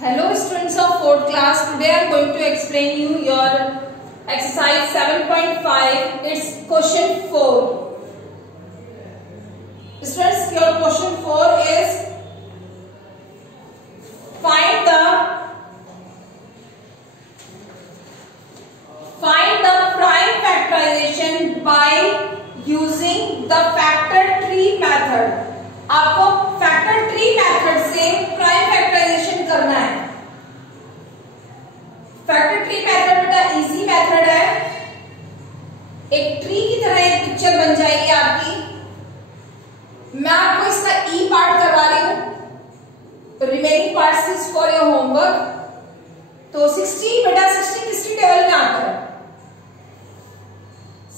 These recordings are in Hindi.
Hello students of 4th class. Today I am going to explain you your exercise 7.5. It's question 4. Students, your question 4 is find the prime factorization by using the factor tree method. आपको फैक्टर ट्री मेथड से प्राइम फैक्टराइजेशन करना है। फैक्टर ट्री मेथड बेटा इजी मेथड है। एक ट्री की तरह एक पिक्चर बन जाएगी आपकी। मैं आपको इसका ई पार्ट करवा रही हूं, remaining parts is for your homework. तो 60 बेटा 60 किसकी टेबल में आता है?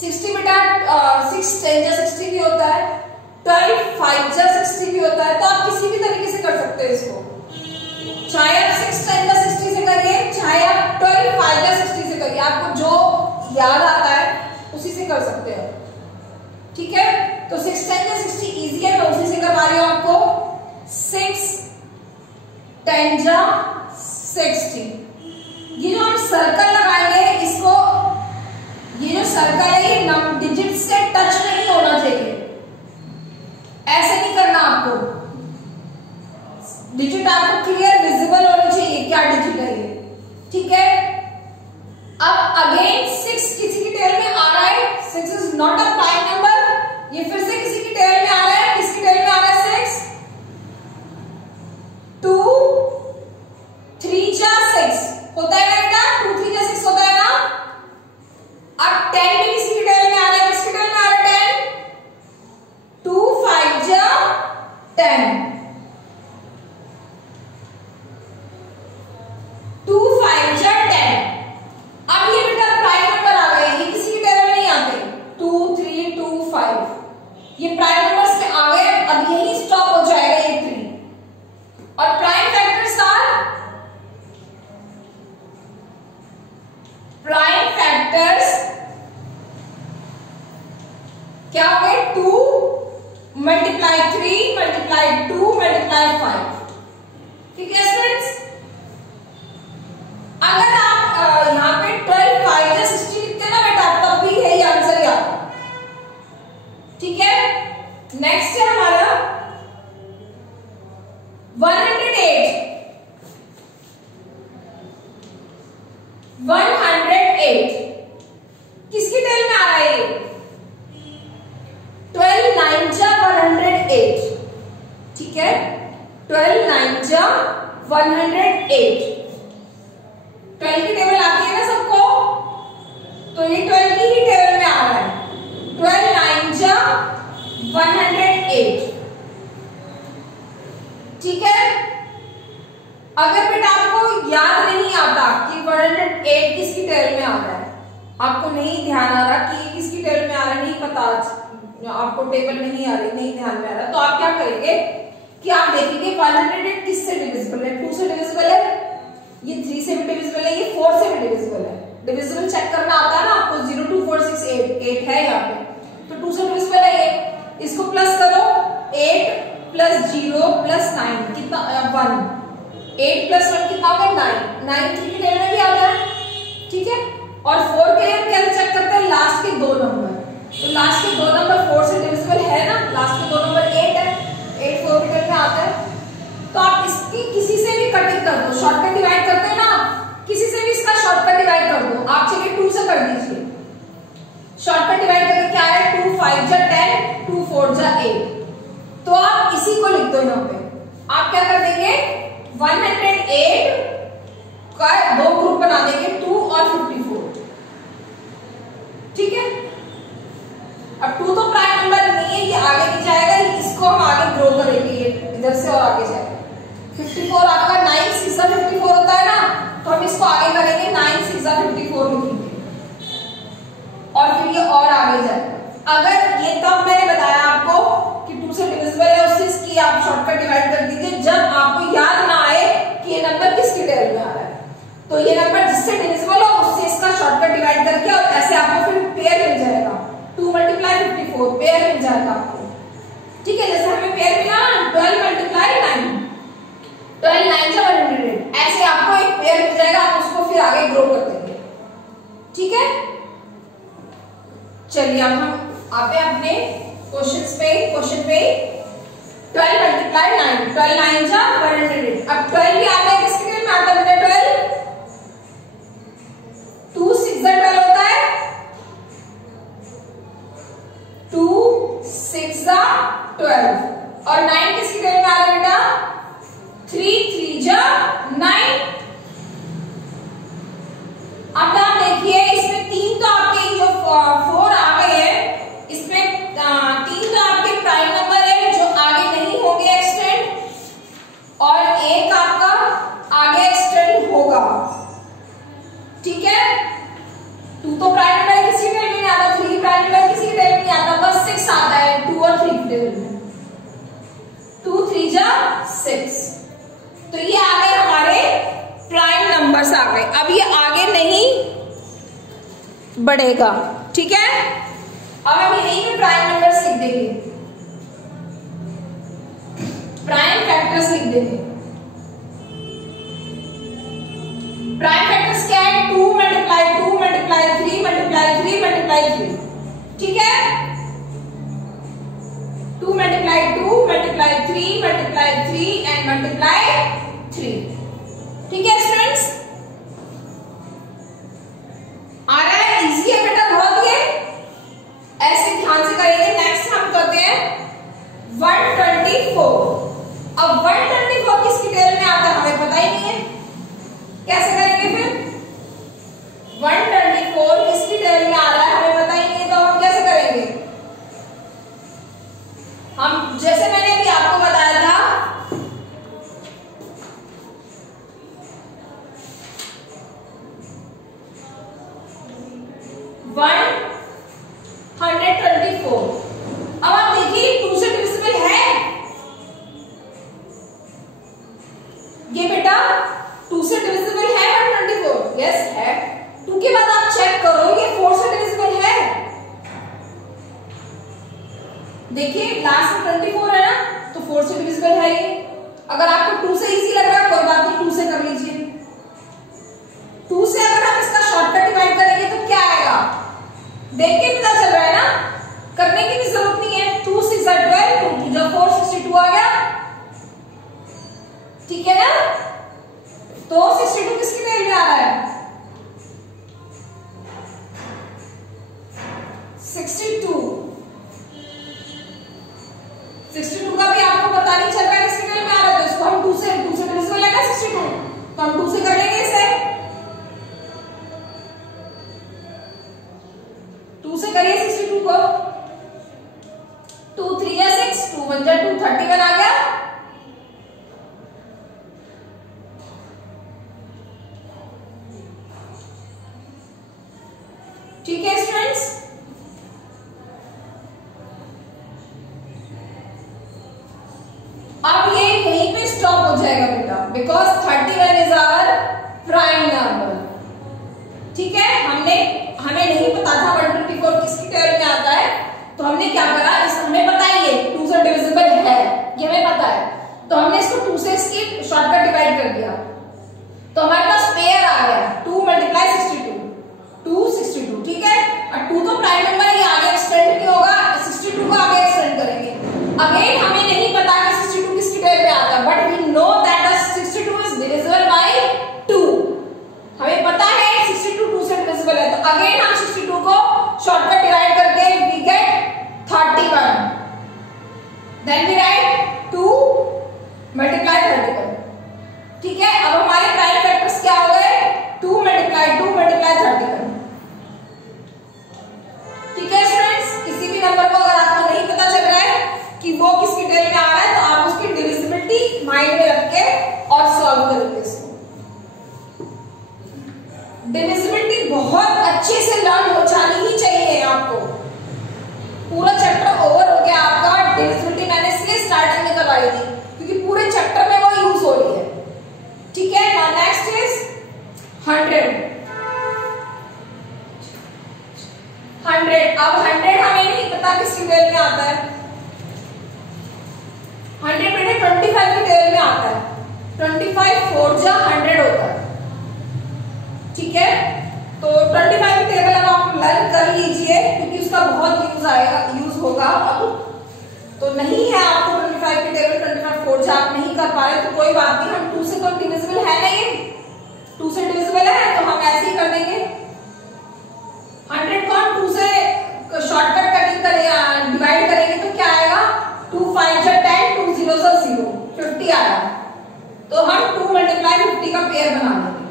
60 बेटा 6 10 जा 60 भी होता है, 12 5 जा 60 भी होता है। तो आप किसी भी तरीके से कर सकते हो इसको, चाहे आप 6 10 जा 60 से करिए, चाहे आप 12 5 जा 60 से करिए। आपको जो याद आता है उसी से कर सकते हो, ठीक है। तो 6 10 जा 60 इजी है, मैं उसी से करवा रही हूं आपको। 6 10 जा 60, ये जो हम सर्कल लगाएंगे इसको, ये जो सर्कल है ये डिजिट से टच नहीं होना चाहिए। ऐसे नहीं करना आपको, डिजिट आपको क्लियर विजिबल होनी चाहिए क्या डिजिट है ये, ठीक है। अब अगेन 6 किसी की टेबल में आ रहा है, 6 is not a prime number. ये फिर से किसी की टेबल में आ रहा है, किसकी टेबल में आ रहा है? 6 2 3 जा 6 होता है ना बेटा, 2 3 जा 6 होता है ना। अब 10 भी किसी की टेबल में आ रहा है, किसकी टेबल में आ रहा है? 10 2 5 जा 10 2 5 जा 10। अब ये बेटा प्राइम नंबर आ गए, ये किसी की टेबल में नहीं आते। 2 3 2 5 ये प्राइम नंबर्स में आ गए। अब यही स्टॉप हो जाएगा ये 3। और प्राइम फैक्टर्स क्या हो गए? 2 मल्टीप्लाई 3 मल्टीप्लाई 2 मल्टीप्लाई 5, ठीक है स्टूडेंट्स। अगर आप यहाँ पे 12 5 या 60 लिखते ना बेटा, तब भी यही आंसर आता, ठीक है। नेक्स्ट है हमारा 108 किसकी टेबल में आ रहा है? 12 9 जा 108, ठीक है। 12 9 जा 108 12 की टेबल आती है ना सबको, तो ये 12 की ही टेबल में आ रहा है। 12 9 जा 108, ठीक है। अगर बेटा आपको याद नहीं आता कि 108 किसकी टेबल में आ रहा है, आपको नहीं ध्यान आ रहा कि ये किसकी टेबल में आ रहा है, नहीं पता, आपको टेबल नहीं आ रही, नहीं ध्यान में आ रहा, तो आप क्या करेंगे कि आप देखेंगे 108 किससे डिविजिबल है? 2 से डिविजिबल है, ये 3 से भी डिविजिबल है, ये 4 से भी डिविजिबल है। डिविजिबल चेक करना आता है ना आपको, 0 2 4 6 8 है यहाँ पे, तो 2 से डिविजिबल है ये। इसको प्लस करो, 8 प्लस 0 प्लस 9 कितना? 1। 8 प्लस 1 कितना होगा? 9। 9 3 की टेबल में भी आता है, ठीक है। और 4 के लिए हम क्या चेक करते हैं? लास्ट के 2 नंबर, तो लास्ट के 2 नंबर 4 से डिविजिबल है ना, लास्ट के 2 नंबर 8 है, 8 4 के टेबल में आता है। तो आप इसकी किसी से भी कटिंग कर दो, शॉर्टकट डिवाइड करते हैं ना, किसी से भी इसका शॉर्टकट डिवाइड कर दो। आप चलिए 2 से कर दीजिए, शॉर्टकट डिवाइड करके क्या है? 2 5 जा 10 2 4 जा 8। तो आप इसी को लिख दो यहाँ पे। आप क्या कर देंगे? 108 का 2 ग्रुप बना देंगे, 2 और 54, ठीक है। अब 2 तो प्राइम नंबर नहीं है, ये आगे नहीं जाएगा, इसको हम आगे ग्रो करेंगे, ये इधर से और आगे जाएगा। 54 आपका 9 6 जा 54 होता है ना, तो हम इसको आगे करेंगे, 9 6 जा 54 लिखेंगे, और फिर ये और आगे जाएगा। अगर ये तब मैंने बताया आपको कि 2 से डिविजिबल है, उससे इसकी आप शॉर्टकट डिवाइड कर दीजिए जब आपको याद ना आए कि ये नंबर किसकी टेबल में आ रहा है। तो ये नंबर जिससे डिविजिबल हो उससे इसका शॉर्टकट डिवाइड करके, और ऐसे आपको फिर पेयर मिल जाएगा। 2 मल्टीप्लाई 54 पेयर मिल जाएगा आपको, ठीक है। जैसे हमें पेयर मिला 12 मल्टीप्लाई 9, 12 9 100, ऐसे चलिए अब हम आते हैं अपने क्वेश्चन पे 12 मल्टीप्लाई 9, 12 9 जा 108। अब 12 भी आता है किसके टेल में आता है बेटा 12? 2 6 जा 12 होता है, 2 6 जा 12। और 9 किसके टेल में आ रहा है बेटा? 3 3 जा 9। अब आप देखिए इसमें 3 तो आपके जो 4 आ गए हैं, इसमें 3 तो आपके प्राइम नंबर है जो आगे नहीं होंगे एक्सटेंड, और एक आपका आगे एक्सटेंड होगा। ठीक है, 2 तो प्राइम नंबर किसी के टेल में नहीं आता, 3 प्राइम नंबर किसी के टेल में नहीं आता, बस 6 आता है 2 और 3 के टेल में। 2 3 जा 6। तो ये आ गए हमारे प्राइम नंबर्स आ गए। अब ये आगे नहीं बढ़ेगा। ठीक है, अब हम यहीं पे प्राइम नंबर्स लिख देंगे, प्राइम फैक्टर्स लिख देंगे। प्राइम फैक्टर्स क्या है? 2 मल्टीप्लाई 2 मल्टीप्लाई 3 मल्टीप्लाई 3 मल्टीप्लाई 3। ठीक है, 2 multiply 2 multiply 3 multiply 3 and multiply 3। ठीक है स्टूडेंट्स, आ रहा है? इजी है बेटा बहुत ये, ऐसे ध्यान से करेंगे। नेक्स्ट हम करते हैं 124। अब 124 किसकी टेल में आता है हमें पता ही नहीं है, कैसे करेंगे फिर? 124 किसकी टेल में आ रहा है हमें पता ही नहीं है, तो हम कैसे करेंगे? हम जैसे मैंने अभी आपको बताया था, अब आप देखिए 2 से डिविजिबल है ये बेटा, 2 से डिविजिबल है 124? यस है। 2 के बाद आप चेक करो ये 4 से डिविजिबल है। देखिए लास्ट में 24 है ना, तो 4 से डिविजिबल है ये। अगर आपको 2 से इजी लग रहा है कोई बात नहीं, 2 से कर लीजिए। 2 से अगर आप इसका शॉर्टकट डिवाइड करेंगे तो क्या आएगा? देख के पता चल रहा है ना, करने की भी जरूरत नहीं है। 2 6 जा 12, 2 2 जा 4, 62 आ गया। ठीक है ना, तो 62 किसकी टेल में आ रहा है? 62 का भी आपको पता नहीं चल रहा है किसकी टेल में आ रहा है, तो इसको हम 2 से डिविजिबल है ना 62, तो हम 2 से कर लेंगे इसे। 2 से करिए 62 को। 2 3 या 6, 2 1 जा 2, 31 आ गया। ठीक है स्टूडेंट्स, अब ये यहीं पे स्टॉप हो जाएगा बेटा, because 31 is our prime number. ठीक है, हमें नहीं पता था 124 किसकी टेल में आता है, तो हमने क्या करा, हमें पता ही है 2 से डिविजिबल है, ये हमें पता है, तो हमने इसको 2 से इसकी शॉर्टकट डिवाइड कर दिया, तो हमारे पास पेयर आ गया 2 मल्टीप्लाई 62, 2 62। ठीक है, और 2 तो प्राइम नंबर है, ये आगे एक्सटेंड नहीं होगा, 62 को आगे एक्सटेंड करेंगे। अगेन हमें नहीं पता कि 62 किसकी टेल में आता है, but we know that 62 is divisible by 2। हमें पता है 62 2 से डिविजिबल है, तो अगेन हम 62 को शॉर्टकट डिवाइड करके we get 31, then we write 2 multiply 31। ठीक है, अब हमारे प्राइम फैक्टर्स क्या हो गए? 2 मल्टीप्लाई 2 मल्टीप्लाई 31। ठीक है स्टूडेंट्स, किसी भी नंबर को अगर आपको नहीं पता चल रहा है कि वो किसकी टेल में आ रहा है, तो आप उसकी डिविजिबिलिटी माइंड में रख के और सॉल्व करेंगे इसको। डिविजिबिलिटी बहुत अच्छे से लर्न हो जानी ही चाहिए आपको। पूरा चैप्टर ओवर हो गया आपका, डिविजिबिलिटी मैंने इसलिए स्टार्टिंग में करवाई थी क्योंकि पूरे चैप्टर में वो यूज हो रही है। ठीक है, नाउ नेक्स्ट इज 100। अब 100 हमें नहीं पता किसकी टेल में आता है। 100 बेटे 25 की टेल में आता है। 25 4 जा 100 होता है। ठीक है, तो 25 की टेबल अब आप लर्न कर लीजिए क्योंकि उसका बहुत यूज होगा अब। तो नहीं है आपको 25 की टेबल, 25 4 जा आप नहीं कर पा रहे तो कोई बात नहीं, हम 2 से तो डिविजिबल है ना, ये 2 से डिविजिबल है तो हम ऐसे ही कर देंगे। 100 को हम 2 से शॉर्टकट कटिंग करें, डिवाइड करेंगे तो क्या आएगा, 2 5 जा 10, 2 0 जा 0, 50 आया। तो हम 2 × 50 का पेयर बना लेंगे,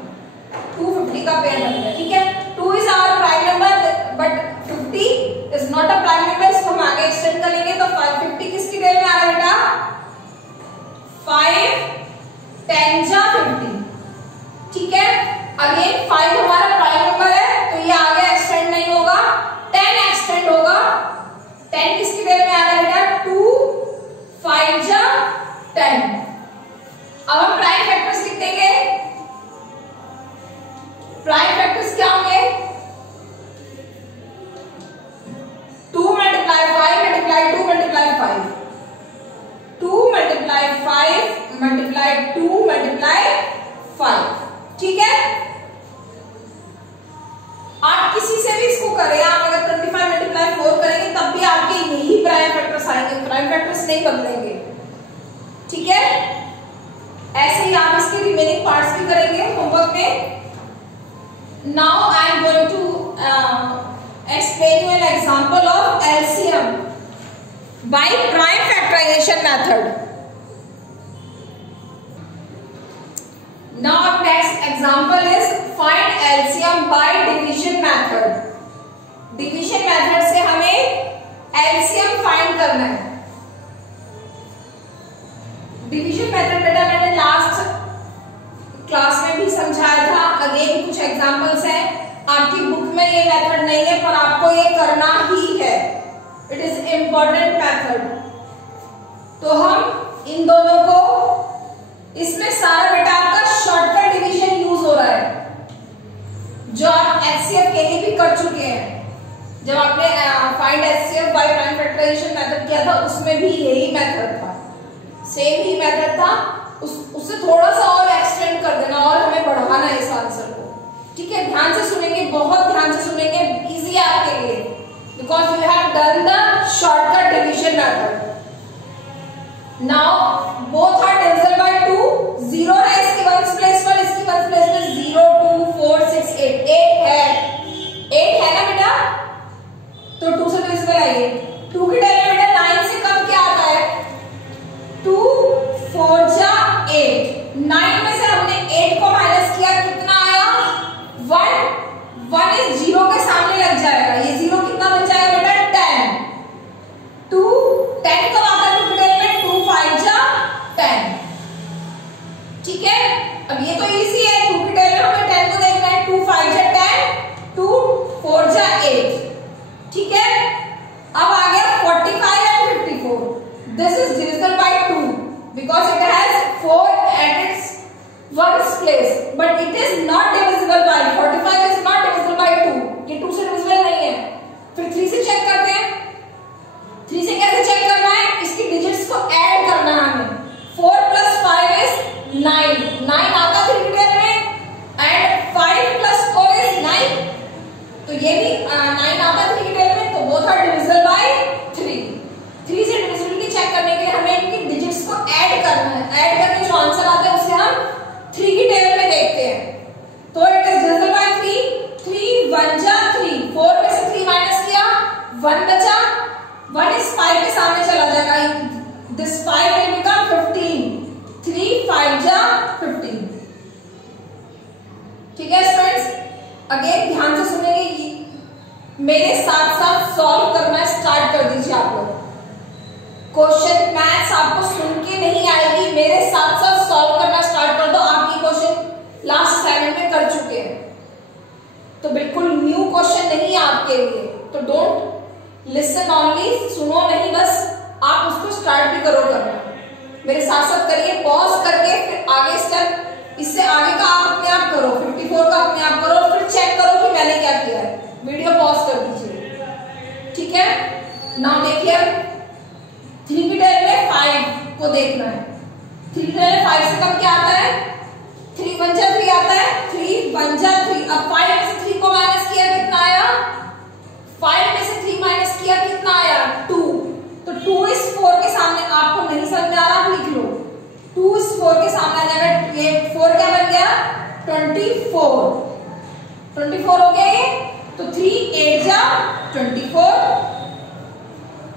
2 50 का पेयर बन गया, ठीक है। 2 is our prime number but 50 is not a prime number, इसको हम आगे एक्सटेंड करेंगे तो 50 किसकी टेल में आ रहा है बेटा, 5 10 जा 50, ठीक है। अगेन 5 हमारा प्राइम नंबर है तो ये आगे एक्सटेंड नहीं होगा, 10 एक्सटेंड होगा। 10 किसकी टेल में आ रहा है बेटा, 2 5 जा 10। अब हम प्राइम फैक्टर्स लिख देंगे। प्राइम फैक्टर्स क्या होंगे, 2 × 5 × 2 × 5, 2 × 5 × 2 × 5, ठीक है। आप किसी से भी इसको करें, आप अगर 25 × 4 करेंगे तब भी आपके यही प्राइम फैक्टर्स आएंगे, प्राइम फैक्टर्स नहीं बदलेंगे, ठीक है। ऐसे ही आप इसके रिमेनिंग पार्ट्स भी करेंगे होमवर्क में। Now I am going to explain you an example of LCM by prime factorization method. Now next example is find LCM by division method. Division method से हमें LCM find करना है। डिविजन मेथड बेटा मैंने लास्ट क्लास में भी समझाया था, अगेन कुछ एग्जांपल्स हैं, आपकी बुक में ये मेथड नहीं है पर आपको ये करना ही है, इट इज इम्पोर्टेंट मेथड। तो हम इन दोनों को, इसमें सारा बेटा आपका शॉर्टकट डिवीजन यूज हो रहा है जो आप एचसीएफ के लिए भी कर चुके हैं। जब आपने find HCF by prime factorisation method किया था उसमें भी यही मेथड था, सेम ही मेथड था, उससे थोड़ा सा और एक्सटेंड कर देना और हमें बढ़ाना है इस आंसर को, ठीक है। ध्यान से सुनेंगे, बहुत ध्यान से सुनेंगे, इजी है आपके लिए, because you have done the shortcut division method. Now both are divisible by 2, 0 है इसकी वंस प्लेस पर, इसकी वंस प्लेस पर 0 2 4 6 8 8 है ना बेटा, तो 2 से डिविजिबल है ये। 2 की टेल में बेटा 9 से कम क्या आता है, 2 4 जा 8, 9 में से हमने 8 को माइनस किया, कितना आया 1, 1 इस 0 के सामने लग जाएगा, ये 0 कितना बन जाएगा बेटा 10, 2 10 कब आता है 2 की टेल में, 2 5 जा 10, ठीक है। अब ये तो इजी है, 2 की टेल में हमें 10 को देखना है, 2 5 जा 10, 2 4 जा 8, ठीक है। अब आ गया 45 and 54, this is divisible by 2 because it has 4 at its ones place, but it is not divisible by 45 is not divisible by 2, ये 2 से divisible नहीं है। फिर 3 से चेक करते हैं, 3 से कैसे चेक करना है, इसकी डिजिट्स को ऐड करना है हमें, 4 + 5 is 9, 9 आता 3 की टेल में, एंड 5 + 4 is 9, तो ये भी 9 आता 3 की टेल में, तो बोथ आर डिविजिबल बाय 3। 3 से डिविजिबिलिटी चेक करने के लिए हमें इनकी डिजिट्स को ऐड करना है, ऐड करके जो आंसर आता है उसे हम 3 की टेल में देखते हैं, तो इट इज डिविजिबल बाय 3, 3 1 जा 3, 4 में से 3 माइनस किया 1 बचा, 1 इस 5 के सामने चला जाएगा, दिस 5 विल बिकम 15, 3 5 जा 15, ठीक है स्टूडेंट्स। अगेन ध्यान से सुनेंगे, मेरे साथ साथ सॉल्व करना स्टार्ट कर दीजिए आप लोग। क्वेश्चन मैथ्स आपको सुन के नहीं आएगी, मेरे साथ साथ सॉल्व करना स्टार्ट कर दो। आप ये क्वेश्चन लास्ट असाइनमेंट में कर चुके हैं, तो बिल्कुल न्यू क्वेश्चन नहीं है आपके लिए, तो डोंट लिसन ओनली, सुनो नहीं, बस आप उसको स्टार्ट भी करो करना, मेरे साथ साथ करिए, पॉज करके फिर आगे स्टेप, इससे आगे का आप अपने आप करो, 54 का अपने आप करो, फिर चेक करो कि मैंने क्या किया है, वीडियो पॉज कर दीजिए, ठीक है। नाउ देखिए 3 की टेल में 5 को देखना है, 3 की टेल में 5 से कम क्या आता है, 3 1 जा 3 आता है, 3 1 जा 3, अब 5 में से 3 को माइनस किया कितना आया 5 में से 3 माइनस किया कितना आया 2। तो 2 इस 4 के सामने, आपको नहीं समझ आ रहा आप लिख लो 2 इस 4 के सामने आ जाएगा। ये 4 क्या बन गया 24 हो गया ये। तो 3 8 जा 24।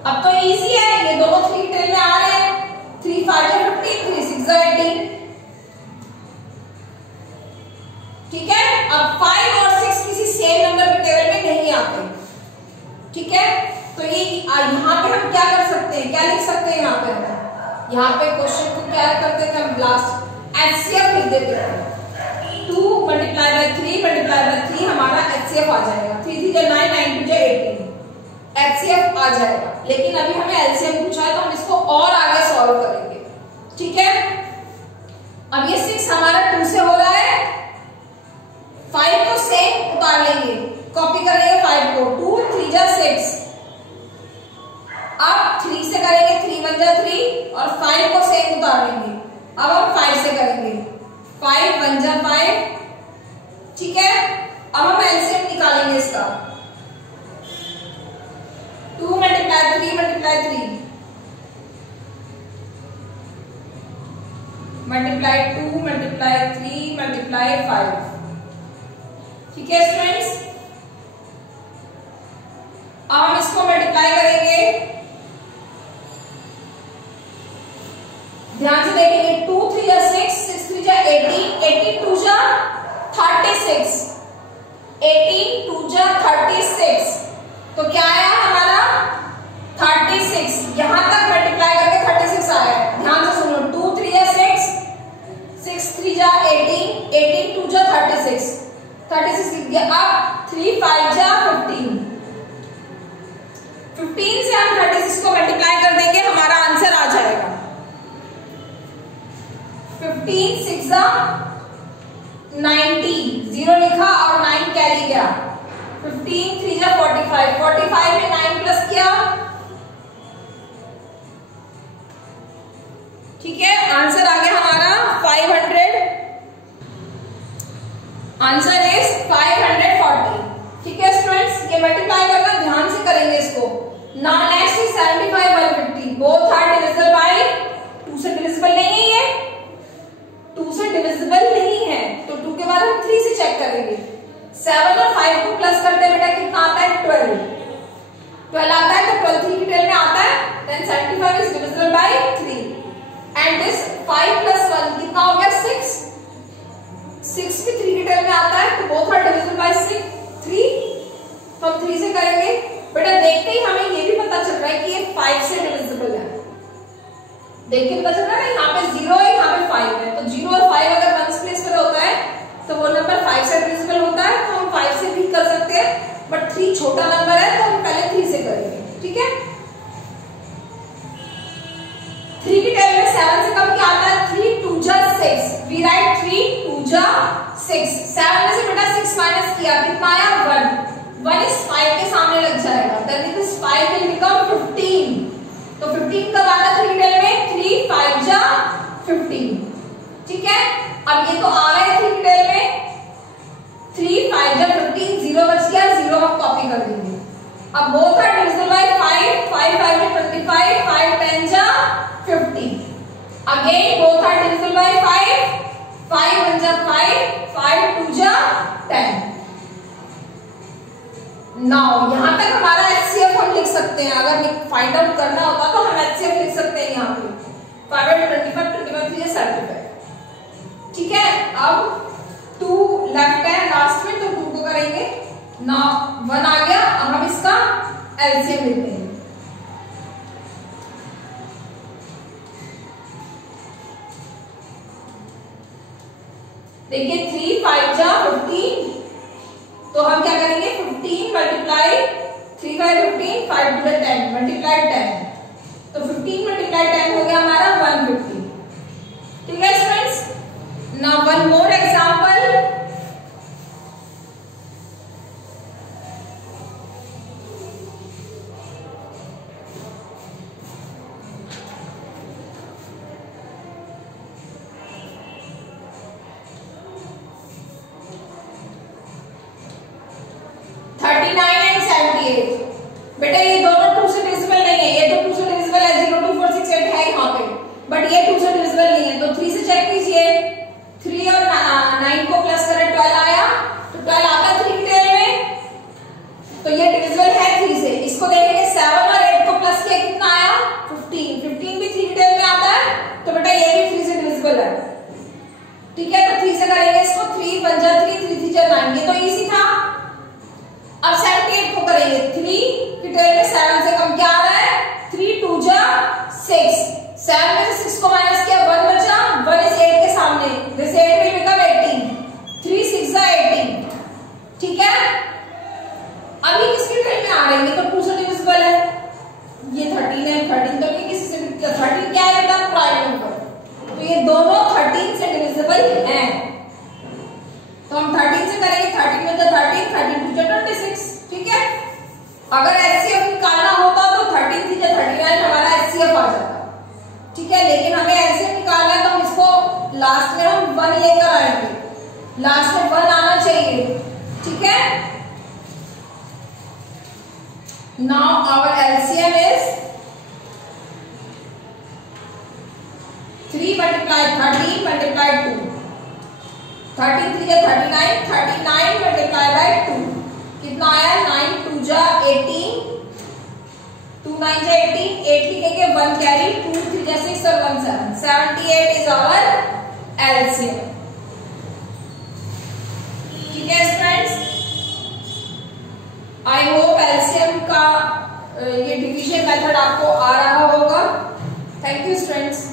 अब तो इजी है, ये दोनों 3 की टेबल में आ रहे हैं। 3 5 जा 15, 3 6 जा 18। ठीक है, अब 5 और 6 किसी सेम नंबर के टेबल में नहीं आते। ठीक है, तो ये यहाँ पे हम क्या कर सकते हैं, क्या लिख सकते हैं यहाँ पे क्वेश्चन को क्या करते थे हम लास्ट एचसीएफ लिख देते थे। 2 मल्टीप्लाई बाय 3 हमारा एचसीएफ आ जाएगा। 3 3 जा 9 9 2 जा 18 एचसीएफ आ जाएगा। लेकिन अभी हमें एलसीएम पूछा है तो हम इसको और आगे सॉल्व करेंगे। ठीक है, अब ये 6 हमारा 2 से हो रहा है, 5 को सेम उतार लेंगे, कॉपी कर लेंगे 5 को। 2 3 जा 6। अब 3 से करेंगे 3 1 जा 3 और 5 को सेम उतार लेंगे। अब हम 5 से करेंगे 5 1 जा 5। ठीक है, अब हम एलसीएम निकालेंगे इसका। 2 multiply 3 multiply 3 multiply 2 multiply 3 multiply 5। ठीक है स्टूडेंट्स, अब हम इसको मल्टीप्लाई करेंगे। ध्यान से देखेंगे 2 3 जा 6 6 3 जा 18 18 2 जा 36 18 2 जा 36। तो क्या आया हमारा 36। यहां तक मल्टीप्लाई करके 36 आया है। ध्यान से सुनो 2 3 जा 6 6 3 जा 18 18 2 जा 36 36 लिख दिया। अब 3 5 जा 15 15 से हम 36 को मल्टीप्लाई कर देंगे, हमारा आंसर आ जाएगा 15 6 जा 90 0 लिखा और 9 कैरी गया। 15 3 जा 45 45 में 9 प्लस किया। ठीक है, आंसर आ गया हमारा 500। Answer is 540। ठीक है स्टूडेंट्स, ये मल्टीप्लाई करना ध्यान से करेंगे इसको। Now next is 75 150। Both are divisible by 2 से डिविजिबल नहीं है, ये 2 से डिविजिबल नहीं है। तो 2 के बाद हम 3 से चेक करेंगे। 7 और 5 को प्लस करते बेटा कितना आता है 12 आता है। तो 12 3 की टेबल में आता है। Then 75 is divisible by 3 and this 5 plus 1 कितना हो गया 6 भी 3 की टेबल में आता है। तो बोथ आर डिविजिबल बाय 3। तो हम 3 से करेंगे। बेटा देखते ही हमें ये भी पता चल रहा है कि ये 5 से डिविजिबल है। देख के पता चल रहा है ना, यहाँ पे 0 है, यहाँ पे 5 है। तो 0 और 5 अगर 1s प्लेस पर होता है तो वो नंबर 5 से डिविजिबल होता है। तो हम 5 से भी कर सकते हैं, बट 3 छोटा नंबर है तो हम पहले 3 से करेंगे। ठीक है, 3 की टेबल में 7 से कम क्या आता है 3 2 जा 6। वी राइट 3 2 जा 6। 7 में से बेटा 6 माइनस किया कितना आया 1 इस 5 के सामने लग जाएगा। That means 5 will become 15। तो 15 कब आता है 3 की टेबल में 3 5 जा 15। ठीक है, अब ये तो आ रहा है 3 की टेबल में 3 5 जा 15 0 बच गया, 0 हम कॉपी कर देंगे। अब बोथ आर डिविजिबल बाय 5 5 5 जा 25 5 10 जा 50। Again both are divisible by 5 5 1 जा 5 5 2 जा 10। नाउ यहां तक हमारा एचसीएफ हम लिख सकते हैं। अगर फाइंड आउट करना होता तो हम एचसीएफ लिख सकते हैं यहाँ पे 5 25 25 3 75। ठीक है, अब 2 लेफ्ट है लास्ट में, तो 2 को करेंगे। नाउ 1 आ गया। अब हम इसका एलसीएम लेते हैं। देखिए 3 5 जा 15। तो हम क्या करेंगे 15 मल्टीप्लाई 3 5 15 5 2 10 मल्टीप्लाई 10। तो 15 मल्टीप्लाई 10 हो गया हमारा 150। ठीक है students, now one more example. Divisible नहीं है, तो 3 से चेक कीजिए। 3 और 9 को प्लस करें 12 आया, तो 12 आता है 3 की टेल में, तो ये डिविजिबल है 3 से। इसको देखेंगे 7 और 8 को प्लस किया कितना आया 15, 15 भी 3 की टेल में आता है, तो बेटा ये भी 3 से डिविजिबल है। ठीक है, तो 3 से करेंगे इसको, 3 1 जा 3, 3 3 जा 9, ये तो इजी था। अब 78 को करेंगे, 3 की टेल में 7 से कम क्या आ रहा है, 3 2 जा 6, 7 में से 6 को माइनस किया 1 बचा, 1 इस 8 के सामने, दिस 8 विल बिकम 18, 3 6 जा 18। ठीक है, अब ये किसकी टेल में आ रही है, ये तो 2 से डिविजिबल है, ये 13 है, 13 तो ये किसी से 13 क्या है बेटा, प्राइम नंबर, तो ये दोनों 13 से डिविजिबल हैं। तो हम 13 से करेंगे, 13 में 13, 13 2 जा 26। ठीक है, अगर एचसीएफ निकालना होता तो 13 3 जा 39 हमारा एचसीएफ आ जाता। ठीक है, लेकिन हमें एचसीएफ निकालना है तो हम इसको लास्ट में हम 1 लेकर आएंगे, लास्ट में 1 आना चाहिए। ठीक है, now our LCM is 3 multiply 13 multiply 2, 13 3 जा 39, 39 मल्टीप्लाई बाय 2 कितना आया, 9 2 जा 18, 2 9 जा 18, 8 लिखेंगे 1 कैरी, 2 3 जा 6 और 1 7, 78 इज आवर एलसीएम। ठीक है फ्रेंड्स, आई होप एलसीएम का ये डिवीजन मेथड आपको आ रहा होगा। Thank you friends.